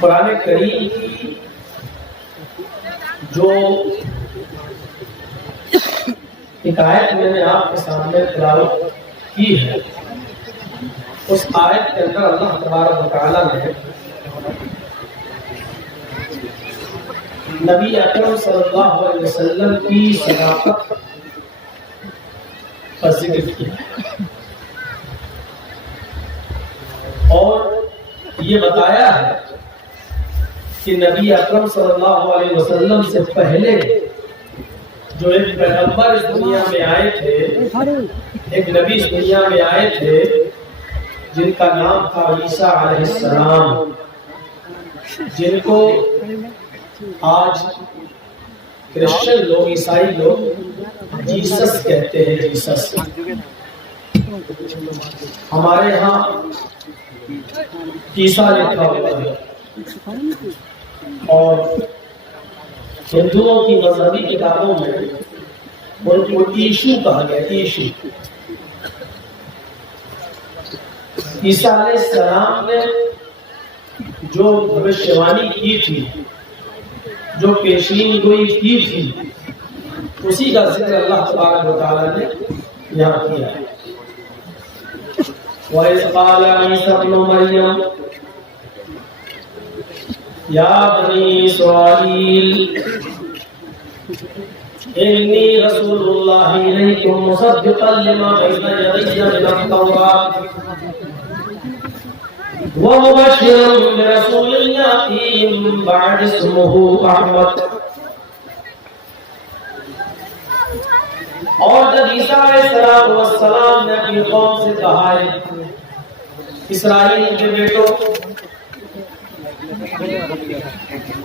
قرآن کریم کی جو ایک آیت میں نے آپ کے سامنے تلاوت کی ہے، اس آیت کے اندر اللہ تبارک و تعالیٰ نے نبی اکرم صلی اللہ علیہ وسلم کی صداقت کا ذکر کیا اور یہ بتایا ہے کہ نبی اکرم صلی اللہ علیہ وسلم سے پہلے جو ایک پیغمبر اس دنیا میں آئے تھے، ایک نبی اس دنیا میں آئے تھے جن کا نام تھا عیسیٰ علیہ السلام، جن کو آج کرسچن لوگ، عیسائی لوگ جیسس کہتے ہیں، جیسس۔ ہمارے ہاں عیسیٰ لکھا ہوا ہے اور ہندوؤں کی مذہبی کتابوں میں ان کو یشوع کہا گیا، یشوع۔ عیسیٰ علیہ السلام نے جو بھوشیوانی کی تھی، جو پیشین گوئی کی تھی، اسی کا ذکر اللہ تبارک و تعالیٰ نے یہاں کیا ہے۔ وَإِذْ قَالَ عِيسَى ابْنُ مَرْيَمَ يَا بَنِي إِسْرَائِيلَ إِنِّي رَسُولُ اللَّهِ إِلَيْكُمْ مُصَدِّقًا لِمَا بَيْنَ يَدَيَّ مِنَ التَّوْرَاةِ وَمُبَشِّرًا بِرَسُولٍ يَأْتِي مِن بَعْدِي اسْمُهُ أَحْمَدُ۔ اور جب عیسیٰ علیہ السلام نے اپنی قوم سے کہا ہے، اسرائیل کے بیٹوں،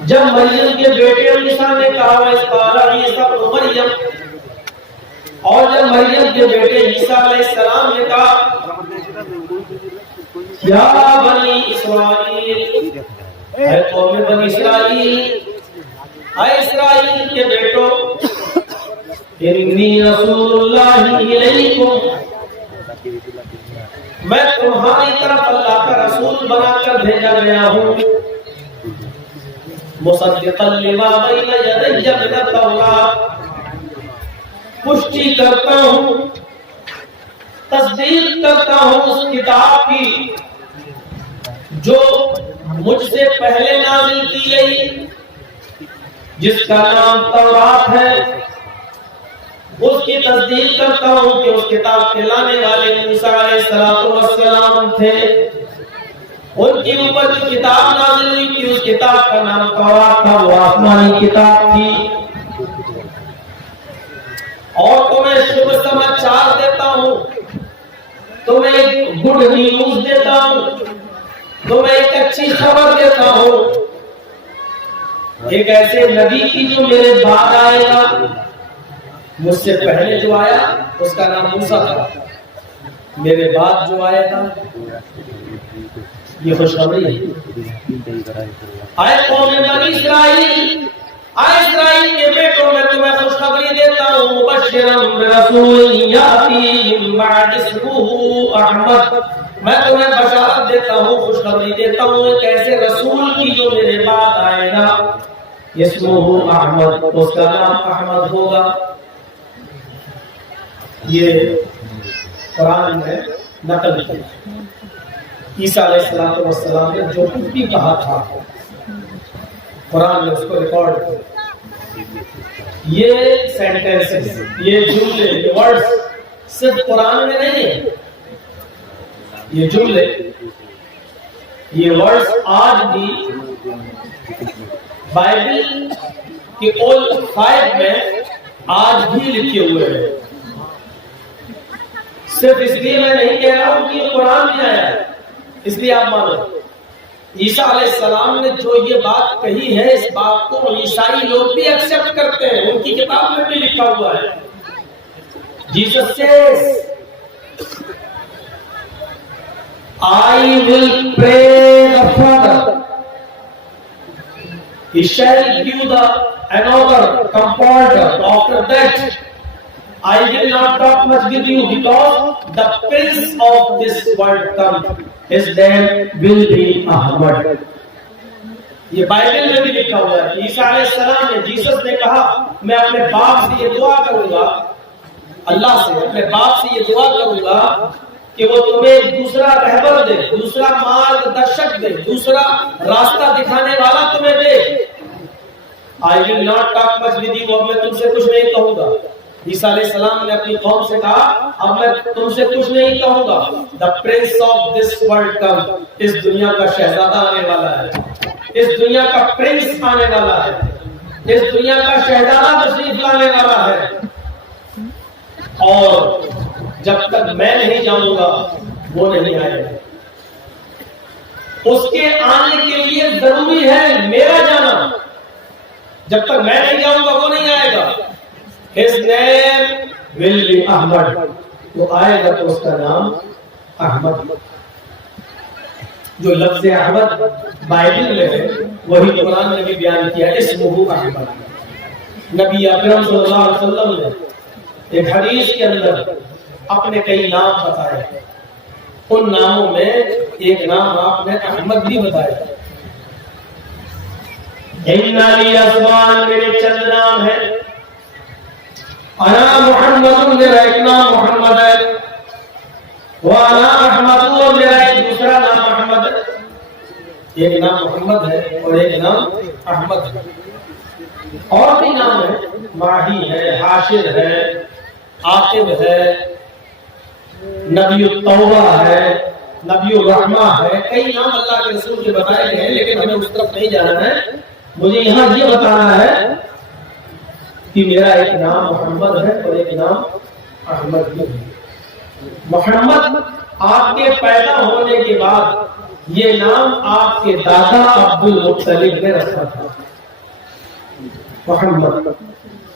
جب مریم کے بیٹے عیسیٰ نے کہا وَإِذْ قَالَ عِيسَى ابْنُ مَرْيَمَ، اور جب مریم کے بیٹے عیسیٰ علیہ السلام نے کہا یا بنی اسرائیل، اے قوم بنی اسرائیل، اے اسرائیل کے بیٹوں، انی رسول اللہ الیکم، میں تمہاری طرف اللہ کا رسول بنا کر بھیجا گیا ہوں، مصدقا لما بین یدی من التوراۃ، پشتی کرتا ہوں، تصدیق کرتا ہوں اس کتاب کی جو مجھ سے پہلے نازل کی گئی، جس کا نام تورات ہے، اس کی تصدیق کرتا ہوں کہ اس کتاب کے لانے والے موسیٰ علیہ السلام تھے، ان کے اوپر جو کتاب نازل ہوئی تھی اس کتاب کا نام تورات تھا، وہ آسمانی کتاب تھی۔ اور تمہیں شبھ سماچار دیتا ہوں، تمہیں ایک گڈ نیوز دیتا ہوں، تمہیں ایک اچھی خبر دیتا ہوں، ایک ایسے نبی کی جو میرے بعد آئے گا، مجھ سے پہلے جو آیا اس کا نام موسیٰ تھا، میرے بعد جو آئے گا یہ خوشخبری ہے۔ اے قوم بنی اسرائیل، اے اسرائیل کے بیٹوں، میں تمہیں خوشخبری دیتا ہوں، مبشرا برسول یاتی من بعد اسمہ احمد، میں تمہیں بشارت دیتا ہوں، خوشخبری دیتا ہوں ایک ایسے رسول کی جو میرے بعد آئے گا، اسمہ احمد، اس کا نام احمد ہوگا۔ یہ قرآن میں نقل کیا عیسیٰ علیہ السلام نے جو کچھ بھی کہا تھا، قرآن نے اس کو ریکارڈ کیا۔ یہ سینٹینسز، یہ جملے، یہ ورڈز صرف قرآن میں نہیں ہیں، یہ جملے، یہ ورڈز آج بھی بائبل کے اول 5 میں آج بھی لکھے ہوئے ہیں۔ صرف اس لیے میں نہیں کہہ رہا ہوں کہ یہ قرآن میں آیا ہے، اس لیے آپ مانو عیسیٰ علیہ السلام نے جو یہ بات کہی ہے، اس بات کو عیسائی لوگ بھی ایکسپٹ کرتے ہیں، ان کی کتاب میں بھی لکھا ہوا ہے۔ Jesus says I will pray the Father, He shall give the another comforter after that. I will not talk much with you because the prince of this world comes. His name will be Ahmad. یہ Bible میں بھی لکھا ہوا ہے کہ عیسیٰ علیہ السلام نے، جیسس نے کہا میں اپنے باپ سے یہ دعا کروں گا، اللہ سے اپنے باپ سے یہ دعا کروں گا کہ وہ تمہیں دوسرا رہبر دے، دوسرا مارگ درشک دے، دوسرا راستہ دکھانے والا تمہیں دے. I will not talk much with you. اب میں تم سے کچھ نہیں کہوں گا. عیسیٰ علیہ السلام نے اپنی قوم سے کہا اب میں تم سے کچھ نہیں کہوں گا. The prince of this world come. اس دنیا کا شہزادہ آنے والا ہے، اس دنیا کا پرنس آنے والا ہے، اس دنیا کا شہزادہ تشریف لانے والا ہے، اور جب تک میں نہیں جاؤں گا وہ نہیں آئے گا. اس کے آنے کے لیے ضروری ہے میرا جانا. جب تک میں نہیں جاؤں گا وہ نہیں آئے گا. His name will be Ahmad. وہ آئے گا تو اس کا نام احمد. جو لفظ احمد بائبل میں ہے وہی قرآن نے بھی بیان کیا، اسمہ احمد. نبی اکرم صلی اللہ علیہ وسلم نے ایک حدیث کے اندر اپنے کئی نام بتائے. ان ناموں میں ایک نام آپ نے احمد بھی بتایا. میرے چند نام ہے. انا محمد، میرا ایک نام محمد ہے. وانا احمد، میرا ایک دوسرا نام احمد ہے. ایک نام محمد ہے اور ایک نام احمد ہے. اور بھی نام ہے، ماہی ہے، حاشر ہے، عاقب ہے، نبی التوبہ ہے، نبی الرحمہ ہے. کئی نام اللہ کے رسول کے بتائے گئے ہیں لیکن ہمیں اس طرف نہیں جانا ہے. مجھے یہاں یہ بتانا ہے کہ میرا ایک نام محمد ہے اور ایک نام احمد بھی ہے. محمد آپ کے پیدا ہونے کے بعد یہ نام آپ کے دادا عبد المطلب نے رکھا تھا محمد،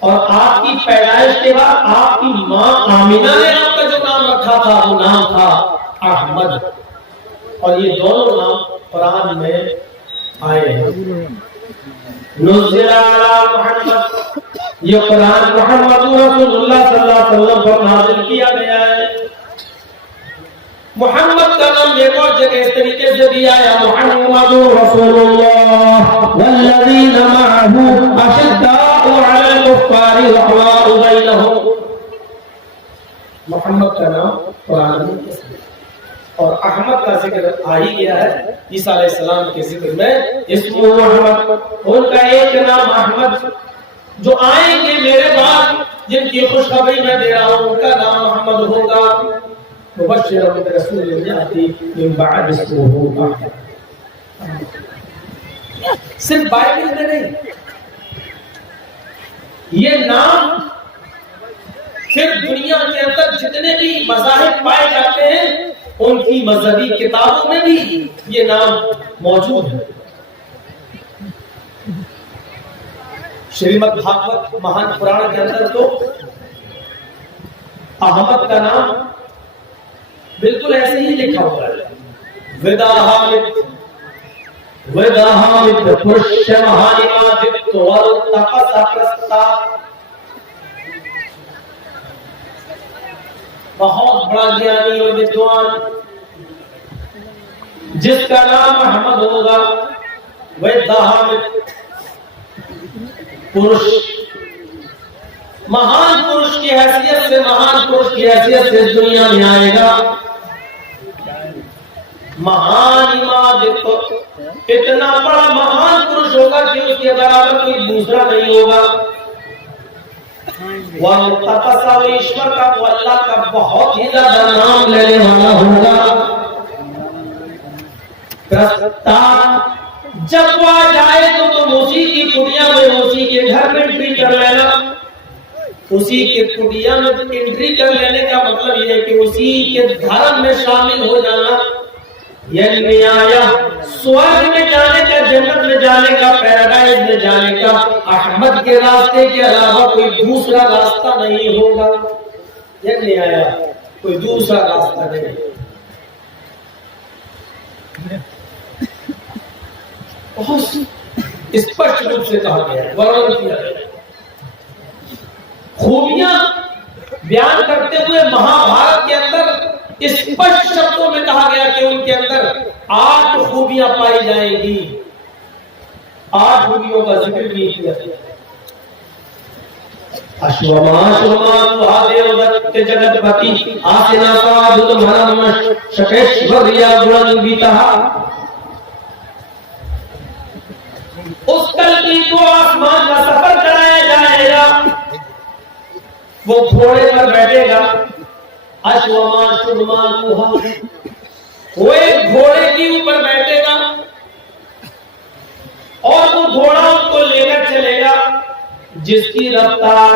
اور آپ کی پیدائش کے بعد آپ کی ماں آمینہ نے آپ کا جو نام رکھا تھا وہ نام تھا احمد. اور یہ دونوں نام قرآن میں آئے ہیں. نزل علی محمد، یہ قرآن محمد رسول اللہ صلی اللہ علیہ وسلم پر نازل کیا گیا ہے. محمد کا نام ایک اور جگہ اس طریقے سے بھی آیا، محمد رسول اللہ والذین معہ اشداء علی الکفار رحماء بینہم. محمد کا نام قرآن میں اور احمد کا ذکر آ ہی گیا ہے عیسیٰ علیہ السلام کے ذکر میں. اسمہ احمد، ان کا ایک نام احمد. جو آئیں گے میرے بعد جن کی خوشخبری میں دے رہا ہوں ان کا نام محمد ہوگا. مبشرا برسول یاتی من بعد اسمہ احمد. صرف بائبل میں نہیں، یہ نام پھر دنیا کے اندر جتنے بھی مذاہب پائے جاتے ہیں ان کی مذہبی کتابوں میں بھی یہ نام موجود ہے. شریمد بھاگوت مہان پران کے اندر تو احمد کا نام بالکل ایسے ہی لکھا ہوا ہے. ویداہامت پرش مہانیمادت والتقص پرستا. بہت بڑا گیانی اور ودوان جس کا نام احمد ہوگا. ویداہامت پرش، مہان پرش کی حیثیت سے، مہان پرش کی حیثیت سے اس دنیا میں آئے گا. مہان امادت، اتنا بڑا مہان پرش ہوگا کہ اس کے برابر کوئی دوسرا نہیں ہوگا. وَمُتَقَصَ، ایشور کا، وہ اللہ کا بہت ہی زیادہ نام لینے والا ہوگا. کرستا، جب وہ جائے تو تم اسی کی کٹیا میں، اسی کے گھر میں انٹری کر لینا. اسی کے کٹیا میں انٹری کر لینے کا مطلب یہ ہے کہ اسی کے دھرم میں شامل ہو جانا. یعنی آیا سورگ میں جانے کا، جنت میں جانے کا، پیراڈائز میں جانے کا احمد کے راستے کے علاوہ کوئی دوسرا راستہ نہیں ہوگا. یعنی آیا کوئی دوسرا راستہ نہیں. بہت اسپشٹ روپ سے کہا گیا ہے، ورنن کیا گیا ہے. خوبیاں بیان کرتے ہوئے مہابھارت کے اندر اسپشٹ شبدوں میں کہا گیا کہ ان کے اندر 8 خوبیاں پائی جائیں گی. 8 خوبیوں کا ذکر بھی کیا اشوما دیودت جگت پتی آسنا سادت منم شکیشوریا گرن بیتا اس کل کی کو آسمان کا سفر کرایا جائے گا، وہ گھوڑے پر بیٹھے گا، اشوما شما کوہا، وہ ایک گھوڑے کی اوپر بیٹھے گا اور وہ گھوڑا ان کو لے کر چلے گا جس کی رفتار،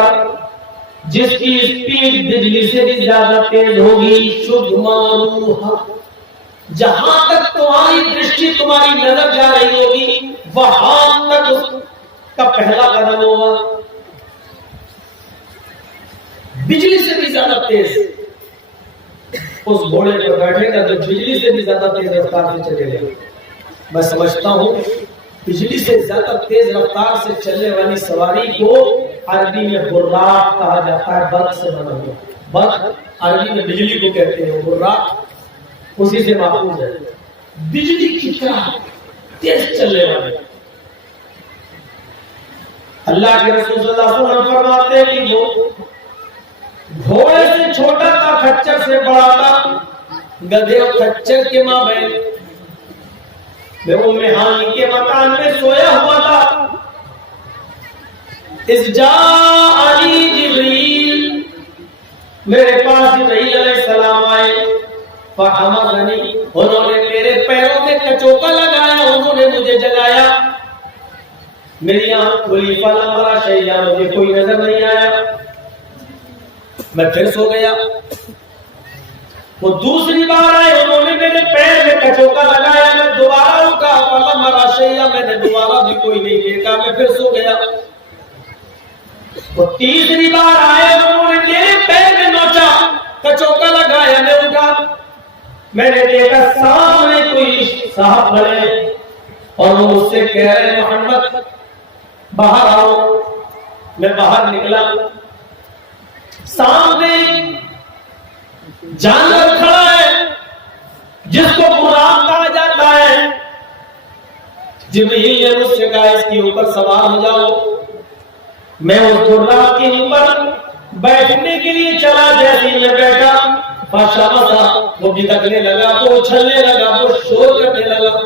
جس کی اسپیڈ بجلی سے بھی زیادہ تیز ہوگی، شدھماروہا، جہاں تک تمہاری درشٹی، تمہاری نظر جا رہی ہوگی وہاں تک اس کا پہلا قدم ہوگا، بجلی سے بھی زیادہ تیز اس گھوڑے پر بیٹھے گا جو بجلی سے بھی زیادہ تیز رفتار سے چلے گا۔ میں سمجھتا ہوں بجلی سے زیادہ تیز رفتار سے چلنے والی سواری کو عربی میں براق کہا جاتا ہے، برق سے بنا ہوا، برق عربی میں بجلی کو کہتے ہیں، براق اسی سے ماخوذ ہے، بجلی کی طرح تیز چلنے والے۔ اللہ کے رسول صلی اللہ علیہ وسلم فرماتے ہیں کہ وہ گھوڑے سے چھوٹا تھا، کھچر سے بڑا تھا، گدھے اور کھچر کے مابین میں ام ہانی کے مکان میں سویا ہوا تھا، اس جاءنی جبریل، میرے پاس جبریل علیہ السلام آئے، فحمدنی، انہوں نے میرے پیروں میں کچوکا لگایا، انہوں نے مجھے جگایا، میری آنکھ کھلی، فلم مرا شیئا، مجھے کوئی نظر نہیں آیا، میں پھر سو گیا، وہ دوسری بار آئے، انہوں نے میرے پیر میں کچوکا لگایا، میں دوبارہ اٹھا، فلم مرا شیئا، میں نے دوبارہ بھی کوئی نہیں دیکھا، میں پھر سو گیا، وہ تیسری بار آئے، انہوں نے میرے پیر میں نوچا، کچوکا لگایا، میں اٹھا، میں نے دیکھا سامنے کوئی صاحب کھڑے اور وہ مجھ سے کہہ رہے محمد باہر آؤ، میں باہر نکلا، سامنے جانور کھڑا ہے جس کو براق کہا جاتا ہے، جبریل نے مجھ سے کہا اس کے اوپر سوار ہو جاؤ، میں اس براق کے اوپر بیٹھنے کے لیے چلا، جیسے ہی میں بیٹھا فاشامسا، وہ بھٹکنے لگا، وہ اچھلنے لگا، وہ شور کرنے لگا،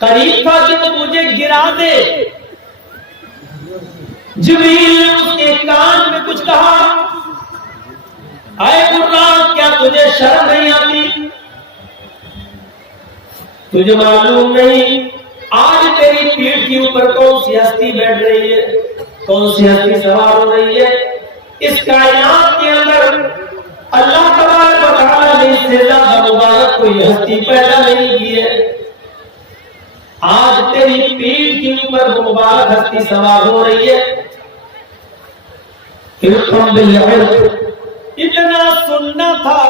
قریب تھا کہ تو مجھے گرا دے، جبریل نے اس کے کان میں کچھ کہا، اے براق کیا تجھے شرم نہیں آتی، تجھے معلوم نہیں آج تیری پیٹھ کے اوپر کون سی ہستی بیٹھ رہی ہے، کون سی ہستی سوار ہو رہی ہے، اس کائنات کے اندر اللہ تبارک و تعالیٰ نے اس سے زیادہ مبارک کوئی ہستی پیدا نہیں کی ہے، آج تیری پیٹھ کے اوپر وہ مبارک ہستی سوار ہو رہی ہے، اتنا سننا تھا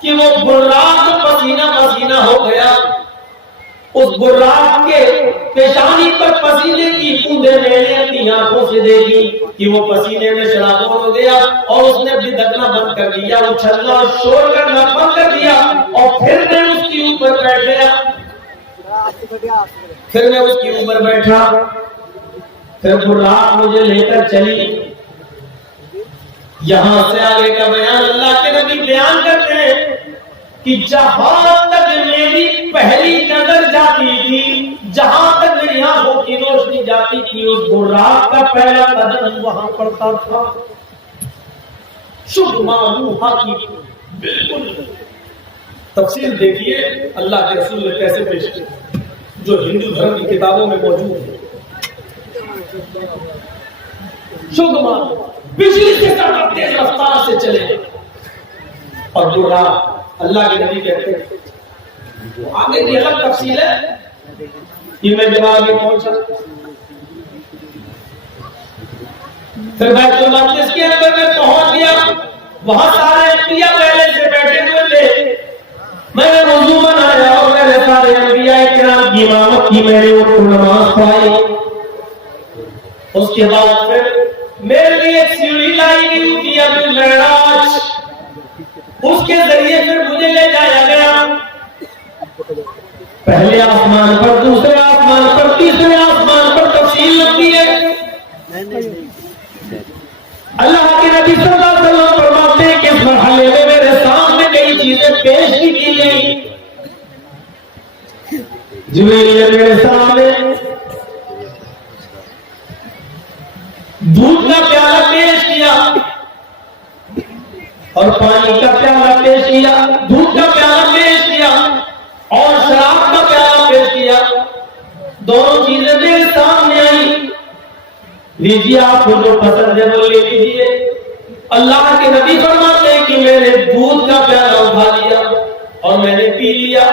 کہ وہ براق پسینہ پسینہ ہو گیا، اس براق کے پیشانی پر پسینے کی بوندیں میں نے اپنی آنکھوں سے دیکھی کہ وہ پسینے میں شرابور ہو گیا، اور اس نے بھی دکنا بند کر دیا، اچھلنا اور شور کرنا بند کر دیا، اور پھر میں اس کے اوپر بیٹھ گیا، پھر میں اس کے اوپر بیٹھا، پھر براق مجھے لے کر چلی، یہاں سے آگے کا بیان اللہ کے نبی بیان کرتے ہیں کہ جہاں تک میری پہلی نظر جاتی تھی، جہاں تک میری آنکھوں کی روشنی جاتی تھی، اس براق کا پہلا قدم وہاں پڑتا تھا، شبھ معلومہ کی بالکل تفصیل دیکھیے اللہ کے رسول نے کیسے پیش کیا، جو ہندو دھرم کی کتابوں میں موجود ہے، شبھ معلومہ بجلی سے زیادہ تیز رفتار سے چلے، اور براق اللہ کے نبی کہتے ہیں، آگے کی الگ تفصیل ہے، یہ میں جب آگے پہنچا، پھر بیت المقدس کے اندر میں پہنچ گیا، وہاں سارے انبیاء پہلے سے بیٹھے ہوئے تھے، میں نے وضو بنایا اور میں نے سارے انبیاء کرام کی امامت کی، میں نے ان کو نماز پڑھائی، اس کے بعد پھر میرے لیے ایک سیڑھی لائی گئی ہوتی ہے بالمعراج، اس کے ذریعے پھر مجھے لے جایا گیا پہلے آسمان پر، دوسرے آسمان آسمان پر تیسرے آسمان پر تفصیل لگتی ہے. اللہ کے نبی صلی اللہ علیہ وسلم فرماتے ہیں کہ اس مرحلے میں میرے سامنے کئی چیزیں پیش کی گئی. جبریل نے میرے سامنے دودھ کا پیالہ پیش کیا اور پانی کا پیالہ پیش کیا. دودھ کا پیالہ پیش کیا اور شراب کا پیالہ پیش کیا. دونوں چیزیں میرے سامنے آئی. لیجیے آپ کو جو پسند ہے وہ لے لیجیے. اللہ کے نبی فرماتے ہیں کہ میں نے دودھ کا پیالہ اٹھا لیا اور میں نے پی لیا.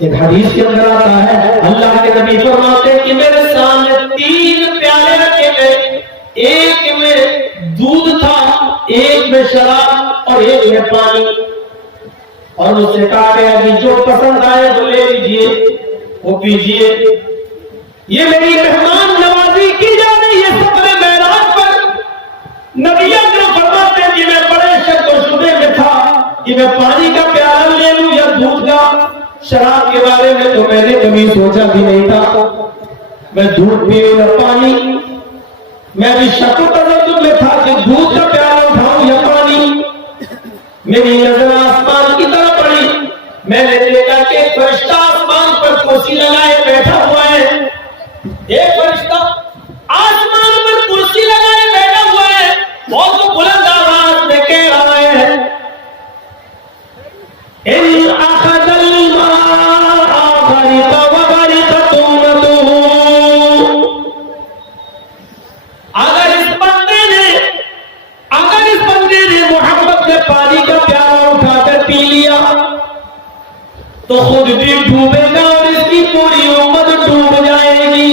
ایک حدیث کے اندر آتا ہے اللہ کے نبی فرماتے ہیں کہ میرے سامنے 3 پیالے رکھے گئے. ایک میں دودھ تھا, ایک میں شراب اور ایک میں پانی. اور مجھ سے کہا گیا کہ جو پسند آئے وہ لے لیجیے, وہ پیجیے. یہ میری مہمان نوازی کی جا رہی ہے سفر معراج پر. نبی اکرم فرماتے ہیں کہ میں بڑے شک و شبے میں تھا کہ میں پانی کا پیالہ لے لوں یا دودھ کا. شراب کے بارے میں تو میں نے کبھی سوچا بھی نہیں تھا. میں دودھ پیوں یا پانی, میں بھی شک و تردد میں تھا کہ دودھ کا پیالہ اٹھاؤں یا پانی. میری نظر آسمان کی طرف پڑی. میں نے دیکھا کہ ایک فرشتہ آسمان پر کرسی لگائے بیٹھا ہوا ہے. ایک فرشتہ آسمان پر کرسی لگائے بیٹھا ہوا ہے. بہت بلند آواز میں کہہ رہا ہے ان اخذ الماء غرق وغرقت امته. اگر اس بندے نے محبت سے پانی کا پیالہ اٹھا کر پی لیا تو خود بھی ڈوبے گا اور اس کی پوری امت ڈوب جائے گی.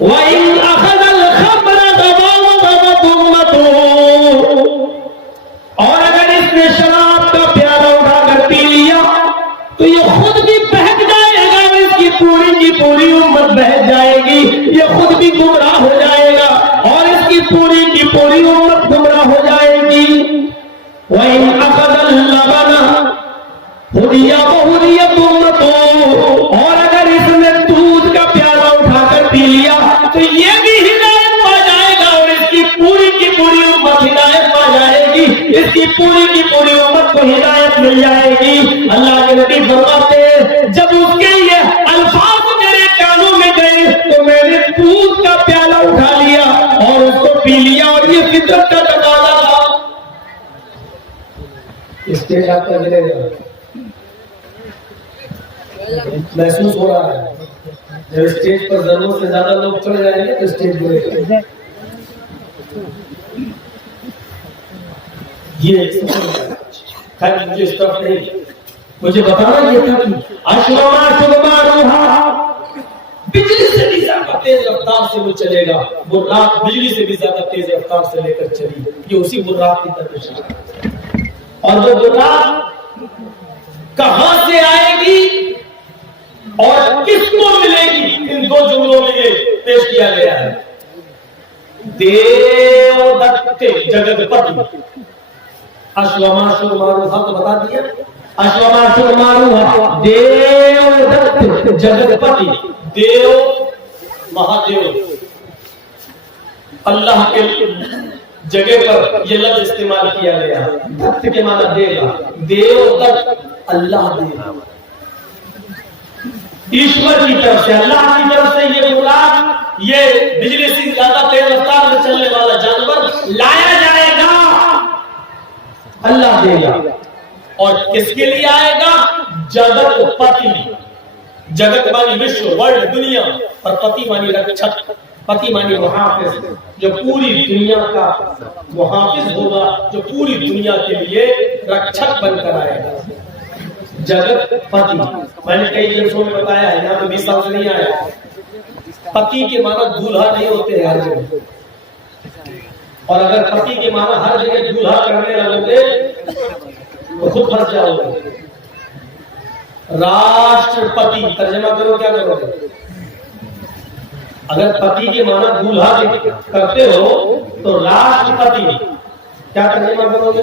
وَإِنْ أَخَذَ الْخَمْرَ غَوَّضَتْ أُمَّتُهُ. اور اگر اس نے شراب کا پیالہ اٹھا کر پی لیا تو یہ خود بھی بہک جائے گا اور اس کی پوری امت بہک جائے گی. یہ خود بھی گمراہ ہو جائے گا اور اس کی پوری امت گمراہ ہو جائے گی. وَإِنْ أَخَذَ اللَّبَنَ هُدِيَ وَهُدِيَتْ أُمَّتُهُ. اور اگر اس نے دودھ کا پیالہ اٹھا کر پی لیا تو یہ بھی ہدایت پا جائے گا اور اس کی پوری امت ہدایت پا جائے گی. اس کی پوری امت کو ہدایت مل جائے گی. اللہ کے نبی فرماتے ہیں جب اس کے یہ الفاظ میرے کانوں میں گئے تو میں نے دودھ کا پیالہ اٹھا لیا اور اس کو پی لیا. اور یہ فطرت کا تقاضا تھا. اسٹیج آپ کا ملے گا, محسوس ہو رہا ہے. جب اسٹیج پر ضرورت سے زیادہ لوگ چڑھ جائیں گے تو اسٹیج ملے گا. یہ مجھے اسٹاف نہیں, مجھے بتانا یہ تھا کہ بجلی سے بھی زیادہ تیز رفتار سے وہ چلے گا. براق بجلی سے بھی زیادہ تیز رفتار سے لے کر چلی. یہ اسی براق کی طرف اشارہ ہے. اور وہ براق کہاں سے آئے گی اور کس کو ملے گی, ان 2 جملوں میں یہ پیش کیا گیا ہے. دیو دت جگت پتی اشواماشور ماروہا تو بتا دیا. اشواماشور ماروہا دیو دت جگت پتی. دیو مہادیو, اللہ کے جگہ پر یہ لفظ استعمال کیا گیا. دت کے معنی دے گا. دیو دت اللہ دے گا. ایشور کی طرف سے, اللہ کی طرف سے یہ مراد, یہ بجلی سے زیادہ تیز رفتار میں چلنے والا جانور لایا جائے گا. اللہ دے گا. اور کس کے لیے آئے گا؟ جگت پتی. جگت مانی وشو, ورلڈ, دنیا, اور پتی مانی رکشک. پتی مانی محافظ, جو پوری دنیا کا محافظ ہوگا, جو پوری دنیا کے لیے رکشک بن کر آئے گا. جگت پتی. میں نے کئی جلسوں میں بتایا ہے, یہاں تو 20 سال سے نہیں آیا. پتی کے معنی دولہا نہیں ہوتے ہر جگہ. اور اگر پتی کے معنی ہر جگہ دولہا کرنے لگے تو خود پھنس جاؤ گے. راشٹرپتی ترجمہ کرو, کیا کرو گے؟ اگر پتی کے معنی دولہا کرتے ہو تو راشٹرپتی کیا ترجمہ کرو گے؟